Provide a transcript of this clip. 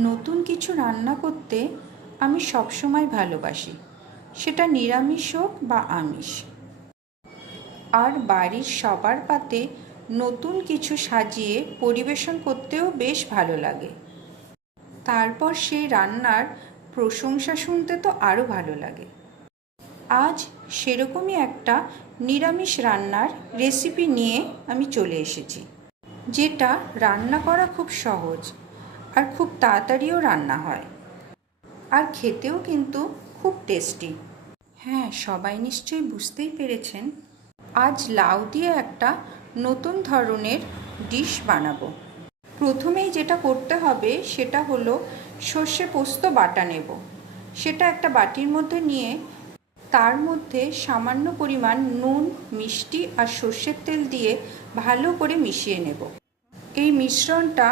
নতুন কিছু রান্না করতে আমি সবসময় ভালোবাসি, সেটা নিরামিষ হোক বা আমিষ। আর বাড়ির সবার পাতে নতুন কিছু সাজিয়ে পরিবেশন করতেও বেশ ভালো লাগে। তারপর সেই রান্নার প্রশংসা শুনতে তো আরও ভালো লাগে। আজ সেরকমই একটা নিরামিষ রান্নার রেসিপি নিয়ে আমি চলে এসেছি, যেটা রান্না করা খুব সহজ আর খুব তাড়াতাড়িও রান্না হয়, আর খেতেও কিন্তু খুব টেস্টি। হ্যাঁ, সবাই নিশ্চয়ই বুঝতেই পেরেছেন, আজ লাউ দিয়ে একটা নতুন ধরনের ডিশ বানাবো। প্রথমেই যেটা করতে হবে সেটা হলো সর্ষে পোস্ত বাটা নেব। সেটা একটা বাটির মধ্যে নিয়ে তার মধ্যে সামান্য পরিমাণ নুন, মিষ্টি আর সর্ষের তেল দিয়ে ভালো করে মিশিয়ে নেব। এই মিশ্রণটা